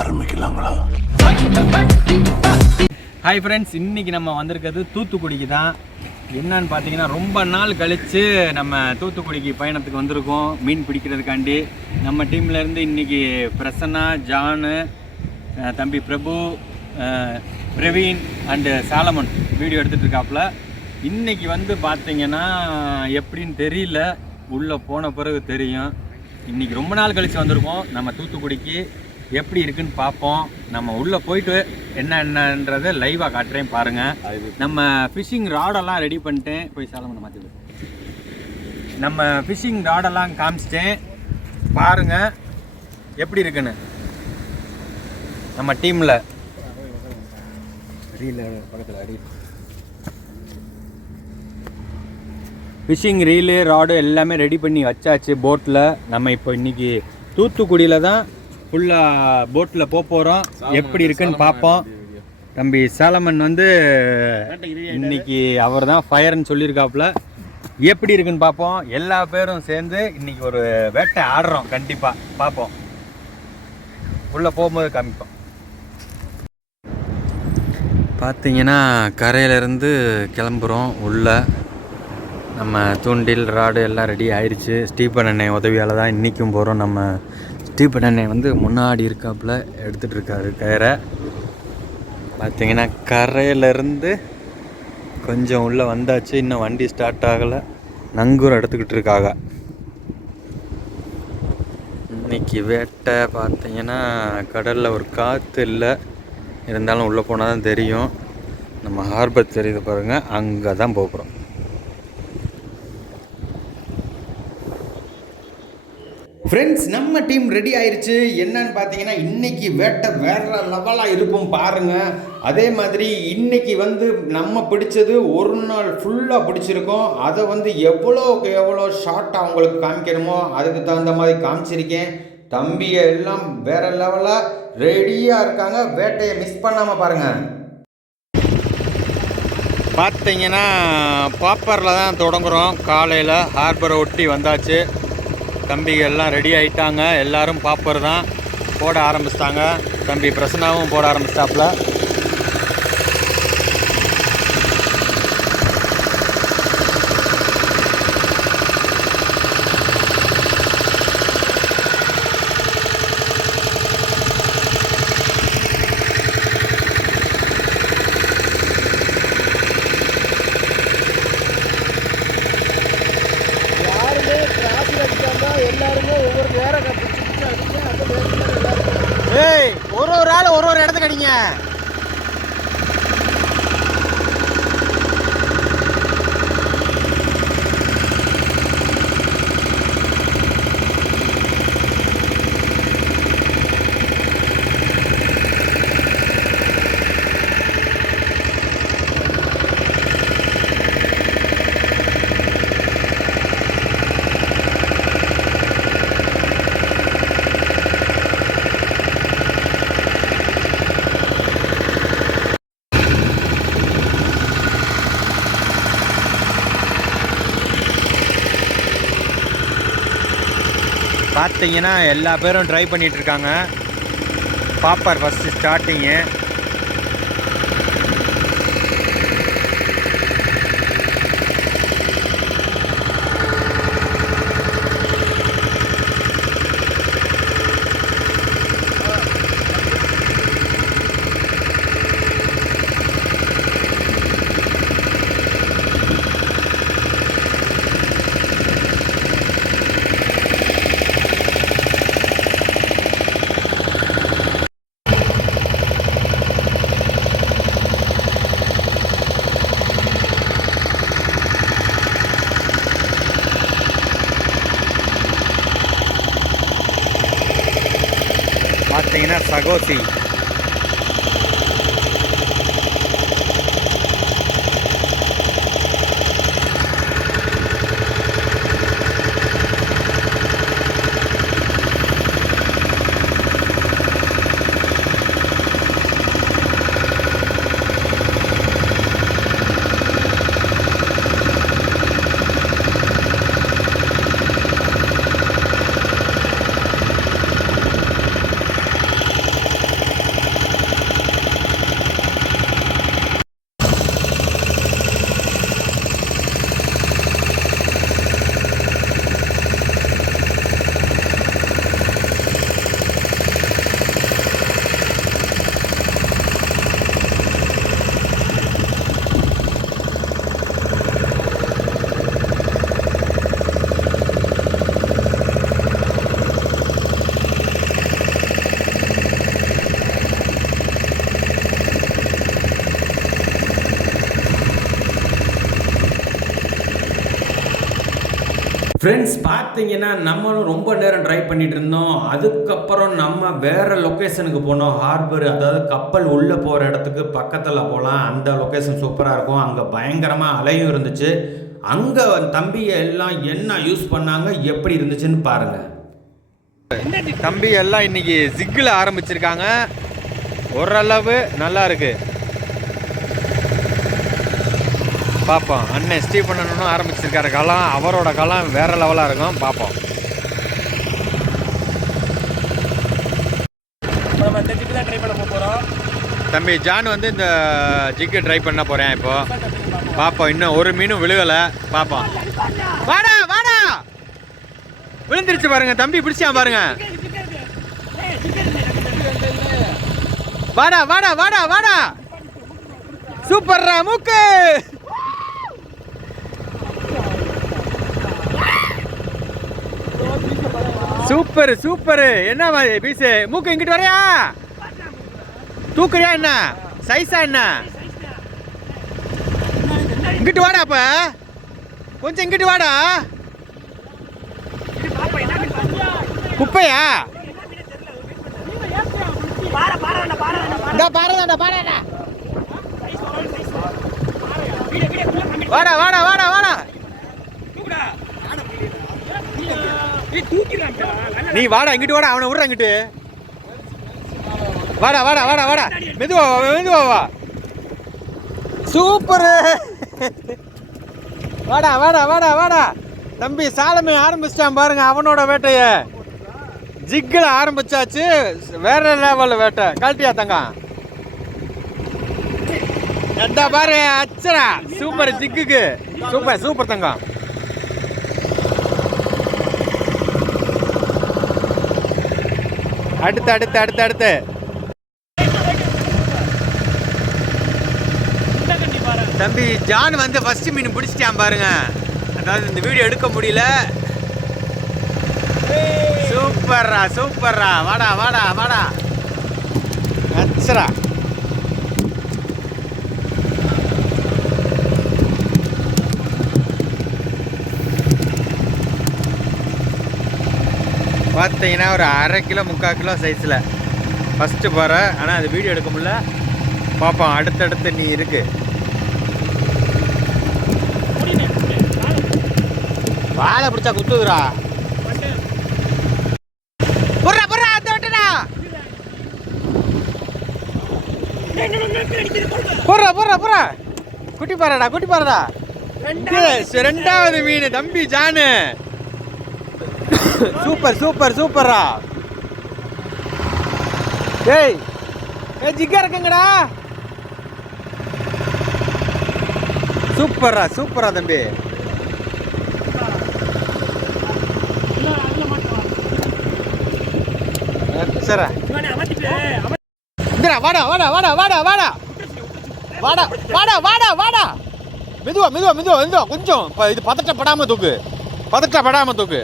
ஆரம்பிக்கலாங்களா? Hi friends, இன்றைக்கி நம்ம வந்திருக்கிறது தூத்துக்குடிக்கு தான். என்னன்னு பார்த்தீங்கன்னா, ரொம்ப நாள் கழித்து நம்ம தூத்துக்குடிக்கு பயணத்துக்கு வந்திருக்கோம் மீன் பிடிக்கிறதுக்காண்டி. நம்ம டீம்லேருந்து இன்றைக்கி பிரசன்னா, ஜானு, தம்பி பிரபு, பிரவீன் அண்டு சாலமன் வீடியோ எடுத்துகிட்டு இருக்காப்புல. இன்றைக்கி வந்து பார்த்தீங்கன்னா எப்படின்னு தெரியல, உள்ளே போன பிறகு தெரியும். இன்றைக்கி ரொம்ப நாள் கழித்து வந்திருக்கோம் நம்ம தூத்துக்குடிக்கு. எப்படி இருக்குன்னு பார்ப்போம். நம்ம உள்ளே போயிட்டு என்னன்றதை லைவாக காட்டுறேன் பாருங்கள். நம்ம ஃபிஷ்ஷிங் ராடெல்லாம் ரெடி பண்ணிட்டேன். போய் சாலமனை மாற்றிடு. நம்ம ஃபிஷ்ஷிங் ராடெல்லாம் காமிச்சிட்டேன் பாருங்கள் எப்படி இருக்குன்னு. நம்ம டீமில் ரீல் பக்கத்தில் அடி ஃபிஷ்ஷிங் ரீலு ராடு எல்லாமே ரெடி பண்ணி வச்சாச்சு போட்டில். நம்ம இப்போ இன்றைக்கி தூத்துக்குடியில் தான் ஃபுல்லாக போட்டில் போகிறோம். எப்படி இருக்குன்னு பார்ப்போம். தம்பி சாலமன் வந்து இன்னைக்கு அவர் தான் ஃபயர்னு சொல்லியிருக்காப்புல. எப்படி இருக்குன்னு பார்ப்போம். எல்லா பேரும் சேர்ந்து இன்னைக்கு ஒரு வேட்டை ஆடுறோம். கண்டிப்பாக பார்ப்போம். உள்ளே போகும்போது காமிப்போம். பார்த்தீங்கன்னா கரையிலேருந்து கிளம்புறோம். உள்ள நம்ம தூண்டில் ராடு எல்லாம் ரெடி ஆயிடுச்சு. ஸ்டீபன் அண்ணன் உதவியால் தான் இன்றைக்கும் போகிறோம். நம்ம ஸ்டீபன் அண்ணன் வந்து முன்னாடி இருக்காப்புல எடுத்துகிட்டு இருக்காரு கயிறை. பார்த்தீங்கன்னா கரையிலேருந்து கொஞ்சம் உள்ளே வந்தாச்சு. இன்னும் வண்டி ஸ்டார்ட் ஆகலை. நங்கூரம் எடுத்துக்கிட்டு இருக்காங்க. இன்றைக்கி வேட்டை பார்த்தீங்கன்னா கடலில் ஒரு காற்று இல்லை, இருந்தாலும் உள்ளே போனால் தான் தெரியும். நம்ம ஹார்பர் தெரியுது பாருங்கள், அங்கே தான் போகிறோம். ஃப்ரெண்ட்ஸ், நம்ம டீம் ரெடி ஆயிடுச்சு. என்னன்னு பார்த்தீங்கன்னா இன்றைக்கி வேட்டை வேறு லெவலாக இருக்கும் பாருங்கள். அதே மாதிரி இன்றைக்கி வந்து நம்ம பிடிச்சது ஒரு நாள் ஃபுல்லாக பிடிச்சிருக்கோம். அதை வந்து எவ்வளோக்கு எவ்வளோ ஷார்ட்டாக அவங்களுக்கு காமிக்கணுமோ அதுக்கு தகுந்த மாதிரி காமிச்சிருக்கேன். தம்பியை எல்லாம் வேறு லெவலாக ரெடியாக இருக்காங்க. வேட்டையை மிஸ் பண்ணாமல் பாருங்கள். பார்த்தீங்கன்னா பாப்பரில் தான் தொடங்குகிறோம். காலையில் ஹார்பரை ஒட்டி வந்தாச்சு. தம்பிகள் எல்லாம் ரெடி ஆகிட்டாங்க. எல்லோரும் பாப்பர் தான் போட ஆரம்பிச்சிட்டாங்க. தம்பி பிரசன்னாவும் போட ஆரம்பிச்சிட்டாப்புல. ஏய், ஒரு ஆள் ஒரு இடத்துக்கு அடிங்க. பார்த்தீங்கன்னா எல்லா பேரும் ட்ரை பண்ணிகிட்ருக்காங்க. பாப்பர் ஃபஸ்ட்டு ஸ்டார்டிங்கு. பார்த்தீங்கன்னா சகோசி. ஃப்ரெண்ட்ஸ் பார்த்தீங்கன்னா நம்மளும் ரொம்ப நேரம் ட்ரைவ் பண்ணிட்டு இருந்தோம். அதுக்கப்புறம் நம்ம வேறு லொக்கேஷனுக்கு போனோம். ஹார்பர், அதாவது கப்பல் உள்ளே போகிற இடத்துக்கு பக்கத்தில் போகலாம். அந்த லொக்கேஷன் சூப்பராக இருக்கும். அங்கே பயங்கரமாக அலையும் இருந்துச்சு. அங்கே தம்பி எல்லாம் என்ன யூஸ் பண்ணாங்க, எப்படி இருந்துச்சுன்னு பாருங்கள். தம்பி எல்லாம் இன்னைக்கு ஜிக்கில் ஆரம்பிச்சிருக்காங்க. ஓரளவு நல்லா இருக்கு. பார்ப்போம். அண்ணன் ஸ்டீஃபன் ஆரம்பிச்சிருக்காரு களம். அவரோட களம் வேற லெவலாக இருக்கும். பார்ப்போம். தம்பி ஜான் வந்து இந்த ஜிக்கு ட்ரை பண்ண போகிறேன் இப்போ. பார்ப்போம். இன்னும் ஒரு மீனும் விழுகலை. பார்ப்போம். வாடா வாடா, விழுந்துருச்சு பாருங்க. தம்பி பிடிச்சா பாருங்க. வாடா வாடா வாடா வாடா, சூப்பர்ரா மூக்கு. Super super. என்ன பீஸ் மூக்கு, இங்கிட்டு வரையா? தூக்குறியா என்ன? சைஸா என்ன? இங்கிட்டு வாடா. அப்ப கொஞ்சம் இங்கிட்டு வாடா. குப்பையா? வாடா வாடா வாடா வாடா. நீ வாடா, இங்கிட்டு வாடா. அவனை விடுற இங்கிட்டு. வாடா வாடா வாடா வாடா. மெதுவா மெதுவா வா. சூப்பரு. வாடா வாடா வாடா வாடா. தம்பி சாலமே ஆரம்பிச்சிட்டான் பாருங்க. அவனோட வேட்டைய ஜிக்கில் ஆரம்பிச்சாச்சு. வேற லெவல் வேட்டை. கழட்டியா தங்கம்? பாரு அச்சரா. சூப்பர் ஜிக்குக்கு. சூப்பர் சூப்பர் தங்கம். அடுத்து அடுத்து அடுத்து அடுத்து தம்பி ஜான் வந்து ஃபர்ஸ்ட் மீன் பிடிச்சிட்டான் பாருங்க. அதாவது இந்த வீடியோ எடுக்க முடியல. சூப்பர்ரா சூப்பர்ரா. வாடா வாடா வாடா. அச்சரா. பார்த்தீங்கன்னா ஒரு 1/2 கிலோ 3/4 கிலோ சைஸில் ஃபஸ்ட்டு போகிற. ஆனால் அது வீடியோ எடுக்க முடியல. பார்ப்போம். அடுத்தடுத்து நீ இருக்கு. வாழை பிடிச்சா குத்துதுரா. புறா புறா அந்த விட்டுடா. புறா புறா புறா. குட்டி பாருடா குட்டி பாருடா. ரெண்டாவது மீன் தம்பி ஜானு. சூப்பர் சூப்பர் சூப்பரா. ஏய் ஜிக்கா இருக்குங்கடா. சூப்பரா சூப்பரா தம்பி. சரா வாடா வாடா வாடா வாடா வாடா வாடா வாடா வாடா வாடா. மெதுவா மெதுவா மெதுவா மெதுவா. கொஞ்சம் இது பதட்டப்படாம தூக்கு. பதட்டப்படாம தூக்கு.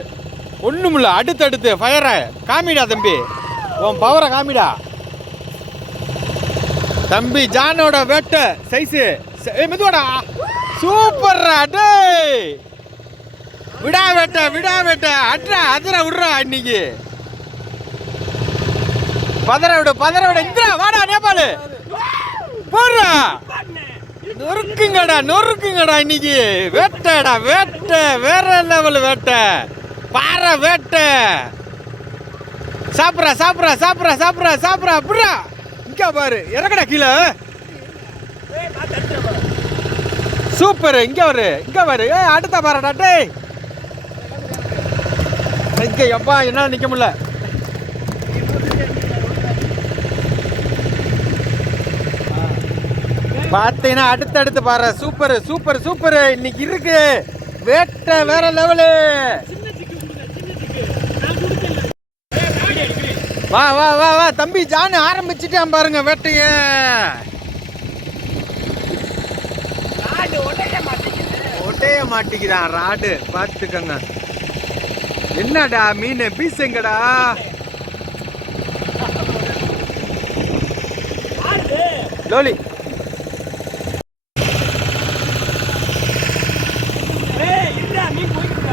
ஒண்ணுமில்ல. அடுத்தடுத்து ஃபயரை காமிடா தம்பி. உன் பவரை காமிடா தம்பி. ஜானோட வேட்டை சைஸு. மெதுவாடா. சூப்பர்ரா. டே விடா வேட்டை விடா வேட்டை. அட்ரா அதிர விடுறா. இன்னைக்கு பதற விடு பதற விடு. இந்திரா வாடா. நேபாளு போடுறா. நொறுக்குங்கடா நொறுக்குங்கடா. இன்னைக்கு வேட்டைடா வேட்டை. வேற லெவல் வேட்டை. பாறை வேட்டை. சாப்பிட்றா சாப்பிட்றா சாப்பிட்றா சாப்பிட்றா சாப்பிட்றா. அப்படியா? இங்க பாரு. இறக்கடா கீழே. சூப்பர். இங்க வரு இங்க வரு. அடுத்த பாருடா. டே இங்க எப்பா என்னால நிக்க முடியல. பார்த்தீங்கன்னா அடுத்தடுத்து பாரு. Super super super. இன்னைக்கு இருக்கு வேட்டை வேற லெவலு. வா வா வா வா தம்பி. ஜான் ஆரம்பிச்சுட்டான் பாருங்க வேட்டைய. ஒட்டைய மாட்டிக்கிறான் ராடு. பார்த்துக்கங்க. என்னடா மீன் பீஸ் எங்கடா? லோலி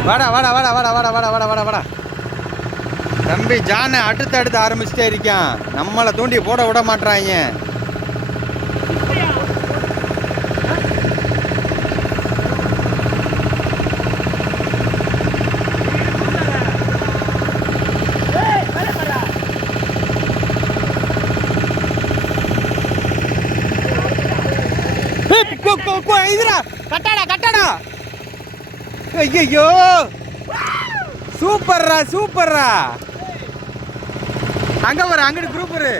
வாடா வாடா வாடா வாடா வாடா வாடா வாடா வாடா வாடா. தம்பி ஜானை அடுத்து ஆரம்பிச்சுட்டே இருக்கான். நம்மளை தூண்டி போட விட மாட்றாங்க. இதுடா கட்டாடா. ஐயோ சூப்பர்ரா. அங்க வர அங்கிட்டு குரூப் வரு.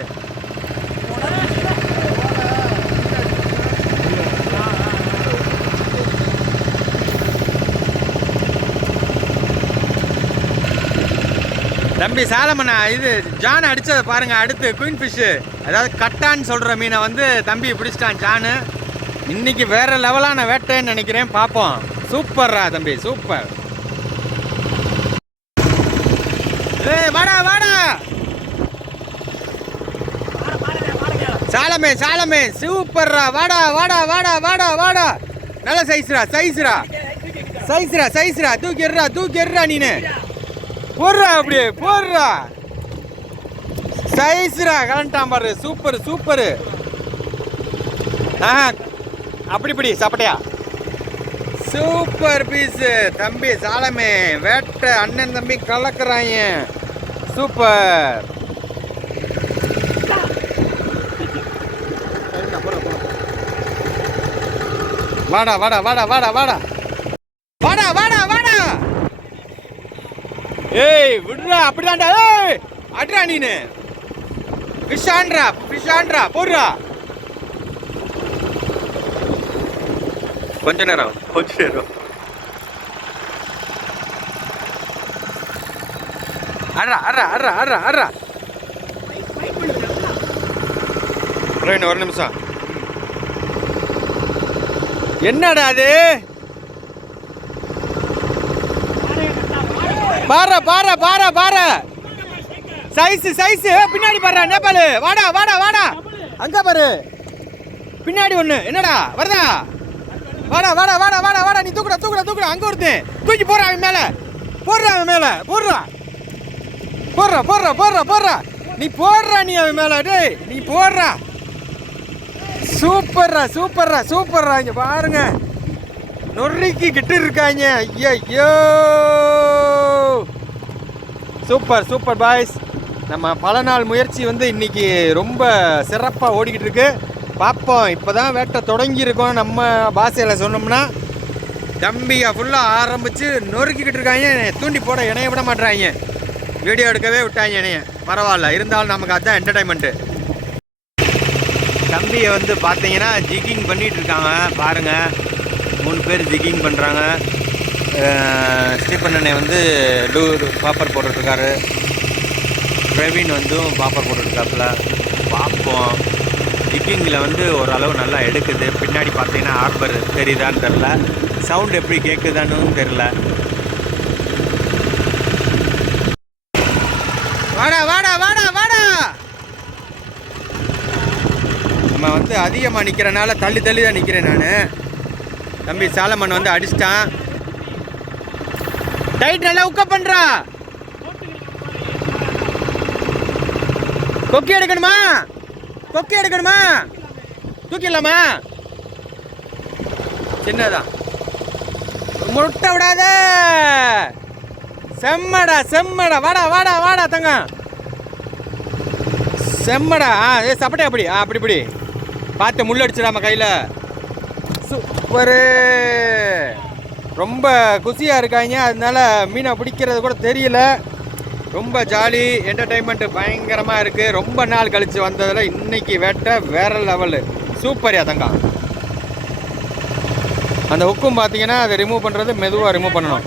தம்பி சாலமண்ணா, இது ஜான் அடிச்சதை பாருங்க. அடுத்து குயின் ஃபிஷ், அதாவது கட்டான்னு சொல்ற மீனை வந்து தம்பி பிடிச்சிட்டான் ஜானு. இன்னைக்கு வேற லெவலான வேட்டைன்னு நினைக்கிறேன். பார்ப்போம். சூப்பர்ரா தம்பி, சூப்பர். வாடா சாலமே சூப்பர்ரா. வாடா நல்ல சைஸ்ரா. தூக்கிடுறா நீனு. போடுறா அப்படியே போடுறா. சைஸ்ரா கலண்டான் பாரு. சூப்பர். அப்படி சாப்பிட்டியா? சூப்பர் பீஸ் தம்பி சாலமே. வேட்டை அண்ணன் தம்பி கலக்குறாங்க. சூப்பர். வாடா. ஏய் விடுறா. அப்படிதான்டா. ஏய் அட்ரா நீனு. ஃபிஷ் ஆண்ட்ரா போடுறா. கொஞ்ச நேரம் அட்ரா. ஒரு நிமிஷம். என்னடா அது? பாரு சைஸ் பின்னாடி பாரு. நேபாளு வாடா. அங்க பாரு பின்னாடி ஒண்ணு. என்னடா வருதா? வாடா. நீ தூக்குடா. அங்க ஒருத்து தூக்கி போடுறா. அவன் மேல போடுறா. நீ போடுறா. நீ அவன் மேல டேய் நீ போடுறா. சூப்பர்ரா. இங்க பாருங்க, நொறுக்கி கிட்டு இருக்காங்க. ஐயோ சூப்பர் பாய்ஸ். நம்ம பல நாள் முயற்சி வந்து இன்னைக்கு ரொம்ப சிறப்பாக ஓடிக்கிட்டு இருக்கு. பார்ப்போம். இப்போதான் வேட்டை தொடங்கியிருக்கோம். நம்ம பாஷையில் சொன்னோம்னா தம்பியை ஃபுல்லாக ஆரம்பித்து நொறுக்கிக்கிட்டு இருக்காங்க. தூண்டி போட இணைய விட மாட்டுறாங்க. வீடியோ எடுக்கவே விட்டாங்க இணைய. பரவாயில்ல, இருந்தாலும் நமக்கு அதுதான் என்டர்டைன்மெண்ட்டு. தம்பியை வந்து பார்த்தீங்கன்னா ஜிக்கிங் பண்ணிகிட்டு இருக்காங்க. பாருங்கள், 3 பேர் ஜிக்கிங் பண்ணுறாங்க. ஸ்டீபன் அண்ணே வந்து பாப்பர் போட்டுட்ருக்காரு. பிரவீன் வந்து பாப்பர் போட்டுட்ருக்காப்புல. பார்ப்போம். ஜிக்கிங்கில் வந்து ஓரளவு நல்லா எடுக்குது. பின்னாடி பார்த்தீங்கன்னா ஹார்பர் தெரியுதான்னு தெரில. சவுண்ட் எப்படி கேட்குதான்னு தெரில. வாடா. நம்ம வந்து அதிகமாக நிற்கிறனால தள்ளி தான் நிற்கிறேன் நான். தம்பி சாலமன் வந்து அடிச்சிட்டான். டைட் நல்லா உக்க பண்றா. கொக்கி எடுக்கணுமா? தூக்கிடலாமா? சின்னதான் முட்டை விடாத. செம்மடா. வாடா தங்க. செம்மடா. சப்பட்டே அப்படி பார்த்து முள்ளடிச்சிடாம கையில். சூப்பரு. ரொம்ப குசியாக இருக்காங்க. அதனால மீனை பிடிக்கிறது கூட தெரியல. ரொம்ப ஜாலி, என்டர்டைன்மெண்ட்டு பயங்கரமாக இருக்குது. ரொம்ப நாள் கழித்து வந்ததில் இன்னைக்கு வேட்டை வேறு லெவலு. சூப்பரியா தங்கா. அந்த உக்கும் பார்த்தீங்கன்னா அதை ரிமூவ் பண்ணுறது மெதுவாக ரிமூவ் பண்ணணும்.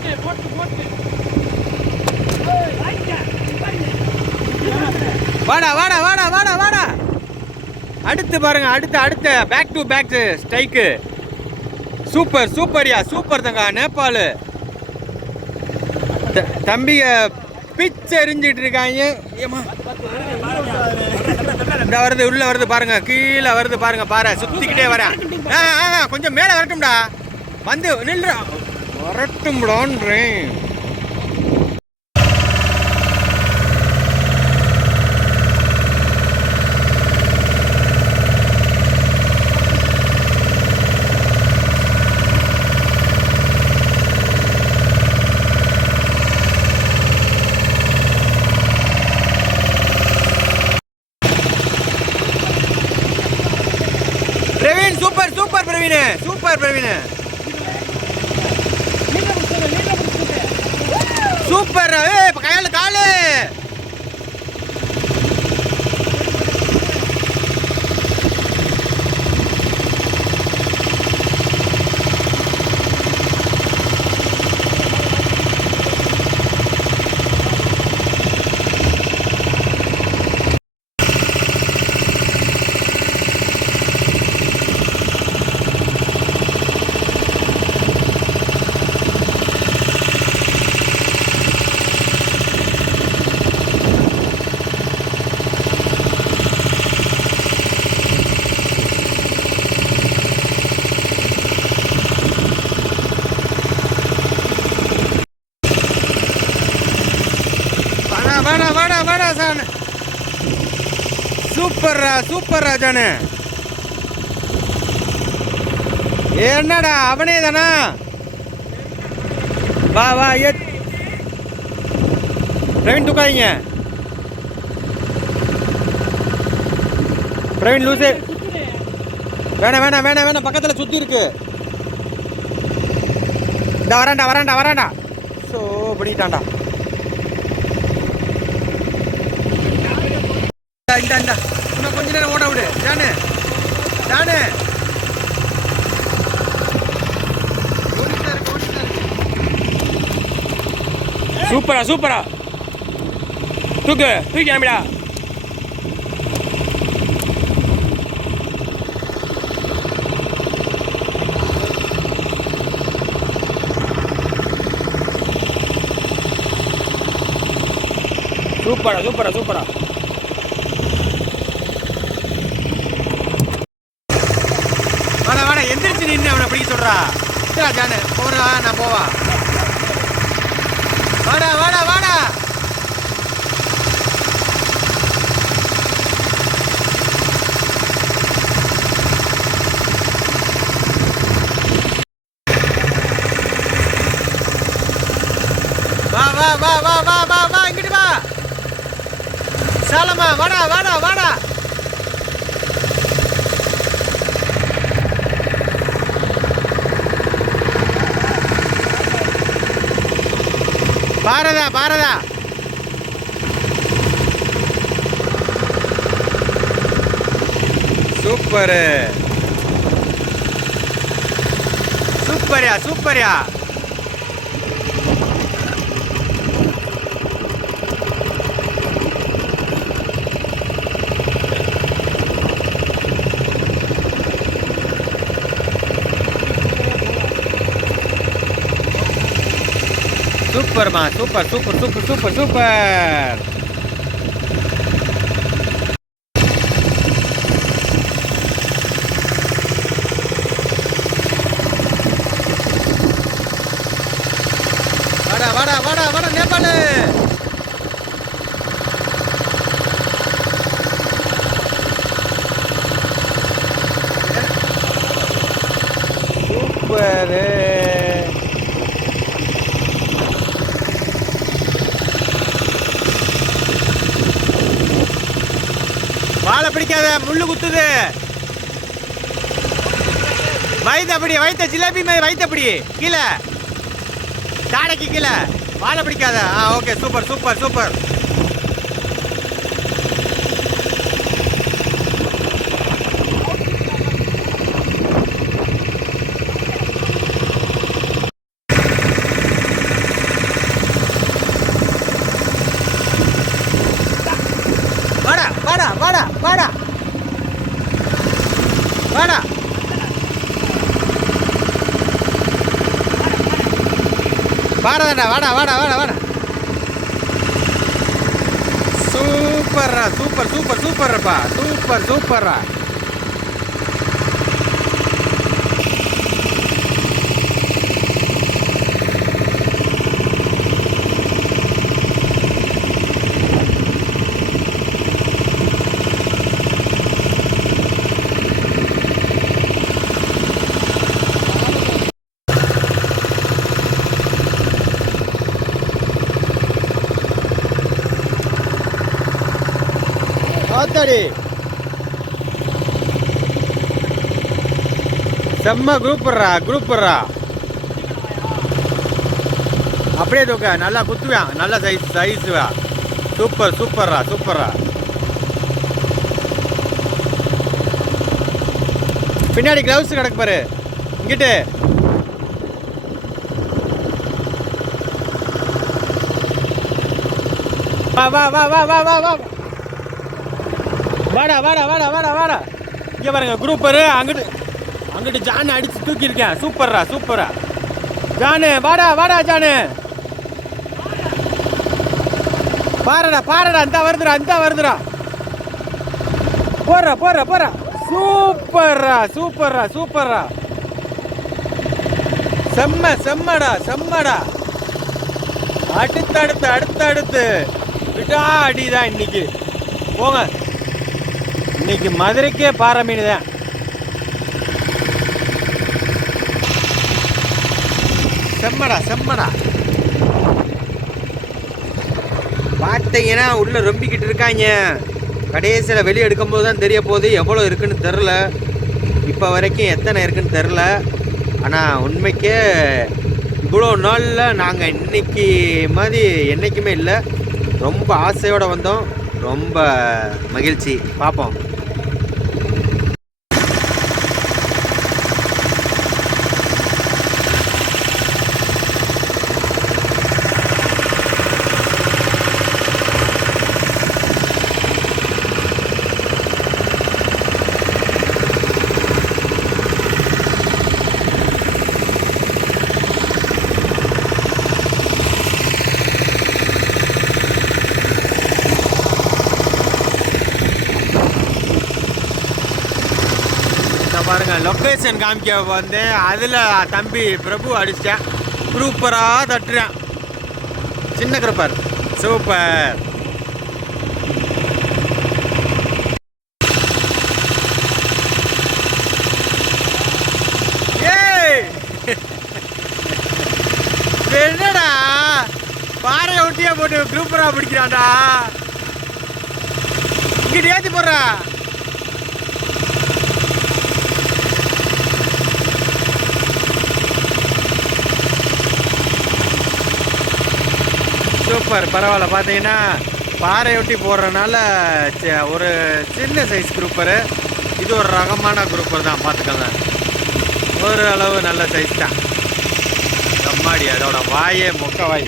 வாடா. அடுத்து பாருங்க. அடுத்த back to back strike. Super தங்கா. நேபாளு தம்பிய பிச்சு எரிஞ்சிட்டு இருக்காங்க. இந்த வருது, உள்ள வருது பாருங்க. கீழே வருது பாருங்க. சுத்திக்கிட்டே வரேன். கொஞ்சம் மேலே வரட்டும்டா. வந்து நில்ற வரட்டும்டான்றேன். பிரவீன். சூப்பர். கையால காலு. வாடா சான். சூப்பர் ராஜானு. என்னடா அவனே தானா? வா பிரவீன் தூக்காதீங்க. பிரவீன் லூசு. வேணாம் பக்கத்துல சுத்தி இருக்கு. வராண்டா. சோ பண்ணிட்டான்டா. இந்த இன்னும் கொஞ்ச நேரம் ஓட விடு. ஜானு சூப்பரா தூக்கி ஆமிடா. சூப்பரா வாடா எந்திரிச்சு நின்று அவனை பிடிக்க சொல்றா. ஜானு போறா, நான் போவா. வாடா வா இங்கிட்டு வா. சாலமா வாடா. பாரதா சூப்பர்யா. சூப்பர்மா சூப்பர். வாடா நேபாளு. சூப்பர். வாழை பிடிக்காத, முள்ளு குத்துது. வைத்த ஜிலேபி மாதிரி வைத்தப்படி கீழே தாடைக்கு கீழே. வாழை பிடிக்காத. Okay super. வாடா பாரதண்டா. வாடா. சூப்பர்ப்பா. சூப்பர்ரா. செம்ம குரூப்பர்ரா அப்படியே தூக்க நல்லா குத்துவேன். நல்ல சைஸுவா. சூப்பர்ரா. பின்னாடி கிளவுஸ் கிடக்கு பாரு இங்கிட்டு. வா வாடா இங்க பாருங்க குரூப்பரு. அங்கிட்டு ஜானு அடிச்சு தூக்கியிருக்கேன். சூப்பர்ரா ஜானு. வாடா ஜானு. பாருடா அந்த வருதுடா. போறா. சூப்பர்ரா. செம்மடா. அடுத்து விட்டா அடிதான் இன்னைக்கு. போங்க, இன்னைக்கு மதுரைக்கே பாறை மீன் தான். செம்மடா. பார்த்தீங்கன்னா உள்ள ரொம்பிக்கிட்டு இருக்காங்க. கடைசியில் வெளியே எடுக்கும்போது தான் தெரிய போகுது எவ்வளோ இருக்குன்னு தெரில. இப்போ வரைக்கும் எத்தனை இருக்குன்னு தெரில. ஆனால் உண்மைக்கே இவ்வளோ நாளில் நாங்கள் இன்னைக்கு மாதிரி என்றைக்குமே இல்லை. ரொம்ப ஆசையோடு வந்தோம். ரொம்ப மகிழ்ச்சி. பார்ப்போம். பாருங்க லொக்கேஷன் காமிக்க வந்து அதில் தம்பி பிரபு அடிச்சிட்டேன். சூப்பராக தட்டுறேன். சின்ன குரூப்பர். சூப்பர். ஏய் என்னடா பாறை ஒட்டியா போட்டு குரூப்பரா பிடிக்கிறான்டா. இங்கிட்டு ஏற்றி போடுறா. சூப்பர். பரவாயில்ல. பார்த்தீங்கன்னா பாறையொட்டி போடுறதுனால ஒரு சின்ன சைஸ் குரூப்பரு. இது ஒரு ரகமான குரூப்பர் தான். பார்த்துக்கோங்க, ஒரு அளவு நல்ல சைஸ் தான். கம்மாடி அதோட வாயே மொக்க வாய்.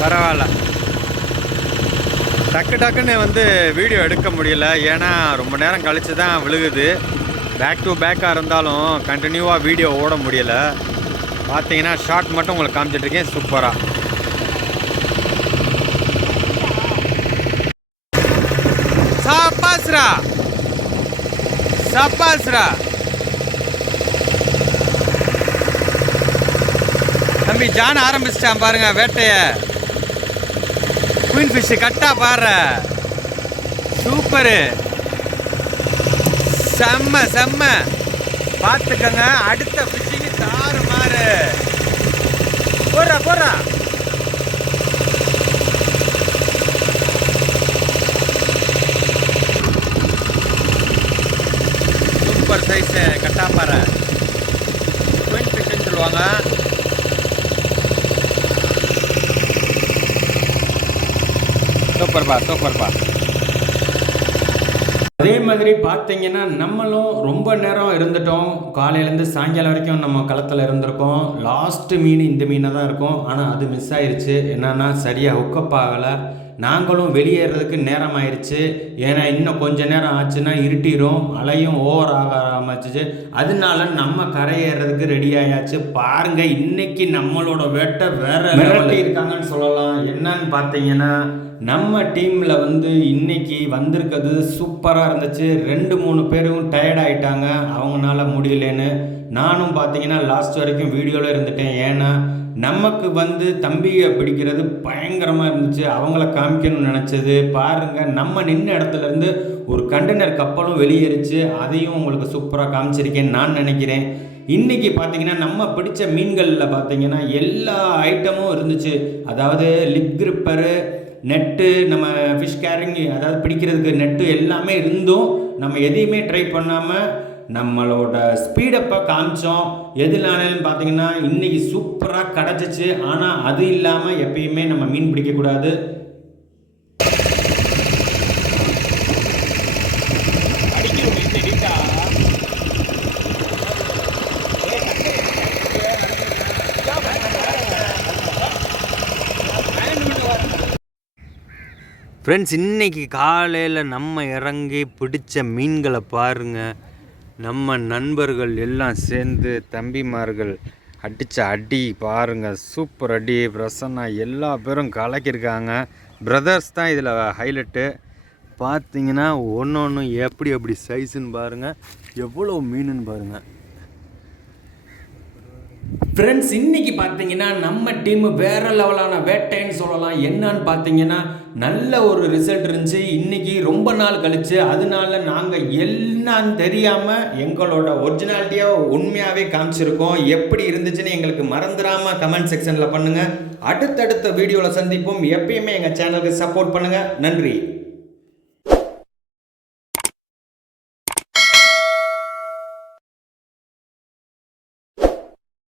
பரவாயில்ல. டக்குன்னு வந்து வீடியோ எடுக்க முடியல. ஏன்னா ரொம்ப நேரம் கழிச்சு தான் விழுகுது. பேக் டு பேக்காக இருந்தாலும் கண்டினியூவாக வீடியோ ஓட முடியல. பார்த்தீங்கன்னா ஷார்ட் மட்டும் உங்களுக்கு காமிச்சிட்ருக்கேன். சூப்பராக சப்பாஸ்ரா. தம்பி ஜான் ஆரம்பிச்சிட்டான் பாருங்க வேட்டைய. குயின் ஃபிஷ் கட்டா பாரு. சூப்பரு. செம்ம. பார்த்துக்கங்க. அடுத்த ஃபிஷிங்கு தாறு மாறு. போடுறா. சூப்பர் சைஸ் கட்டா பாரு. குயின் ஃபிஷ்ன்னு சொல்லுவாங்க. சூப்பர்ப்பா. அதே மாதிரி பார்த்தீங்கன்னா நம்மளும் ரொம்ப நேரம் இருந்துட்டோம். காலையிலேருந்து சாயங்காலம் வரைக்கும் நம்ம களத்தில் இருந்திருக்கோம். லாஸ்ட்டு மீன் இந்த மீனை தான் இருக்கும். ஆனால் அது மிஸ் ஆயிடுச்சு. என்னன்னா சரியாக ஹுக்கப் ஆகலை. நாங்களும் வெளியேறதுக்கு நேரம் ஆயிடுச்சு. ஏன்னா இன்னும் கொஞ்சம் நேரம் ஆச்சுன்னா இருட்டிடும். அலையும் ஓவர் ஆக ஆரம்பிச்சிச்சு. அதனால நம்ம கரையேறதுக்கு ரெடி ஆயாச்சு. பாருங்க இன்னைக்கு நம்மளோட வேட்டை வேற இருக்காங்கன்னு சொல்லலாம். என்னன்னு பார்த்தீங்கன்னா நம்ம டீமில் வந்து இன்னைக்கு வந்திருக்கிறது சூப்பராக இருந்துச்சு. 2-3 பேரும் டயர்ட் ஆகிட்டாங்க, அவங்களால முடியலன்னு. நானும் பார்த்தீங்கன்னா லாஸ்ட் வரைக்கும் வீடியோவில் இருந்துட்டேன். ஏன்னா நமக்கு வந்து தம்பியை பிடிக்கிறது பயங்கரமாக இருந்துச்சு. அவங்கள காமிக்கணும்னு நினச்சது பாருங்கள். நம்ம நின்ன இடத்துலேருந்து ஒரு கண்டெய்னர் கப்பலும் வெளியேறிச்சு. அதையும் உங்களுக்கு சூப்பராக காமிச்சிருக்கேன்னு நான் நினைக்கிறேன். இன்றைக்கி பார்த்தீங்கன்னா நம்ம பிடிச்ச மீன்களில் பார்த்தீங்கன்னா எல்லா ஐட்டமும் இருந்துச்சு. அதாவது லிப் கிரிப்பரு, நெட்டு, நம்ம ஃபிஷ் கேரிங் அதாவது பிடிக்கிறதுக்கு நெட்டு எல்லாமே இருந்தும் நம்ம எதையுமே ட்ரை பண்ணாமல் நம்மளோட ஸ்பீடப்பை காமிச்சோம். எதுனாலும் பார்த்தீங்கன்னா இன்றைக்கி சூப்பராக கிடச்சிச்சு. ஆனால் அது இல்லாமல் எப்பயுமே நம்ம மீன் பிடிக்கக்கூடாது. ஃப்ரெண்ட்ஸ், இன்றைக்கி காலையில் நம்ம இறங்கி பிடிச்ச மீன்களை பாருங்கள். நம்ம நண்பர்கள் எல்லாம் சேர்ந்து தம்பிமார்கள் அடித்த அடி பாருங்கள், சூப்பர் அடி. பிரசன்னா எல்லா பேரும் கலக்கியிருக்காங்க. பிரதர்ஸ் தான் இதில் ஹைலைட்டு. பார்த்தீங்கன்னா ஒன்று எப்படி சைஸுன்னு பாருங்கள், எவ்வளோ மீனுன்னு பாருங்கள். ஃப்ரெண்ட்ஸ், இன்றைக்கி பார்த்தீங்கன்னா நம்ம டீமு வேறு லெவலான வேட்டைன்னு சொல்லலாம். என்னன்னு பார்த்தீங்கன்னா நல்ல ஒரு ரிசல்ட் இருந்துச்சு இன்றைக்கி, ரொம்ப நாள் கழிச்சு. அதனால நாங்கள் என்னன்னு தெரியாமல் எங்களோட ஒரிஜினாலிட்டியாக உண்மையாகவே காமிச்சிருக்கோம். எப்படி இருந்துச்சுன்னு எங்களுக்கு மறந்துடாமல் கமெண்ட் செக்ஷனில் பண்ணுங்கள். அடுத்தடுத்த வீடியோவில் சந்திப்போம். எப்பயுமே எங்கள் சேனலுக்கு சப்போர்ட் பண்ணுங்கள். நன்றி.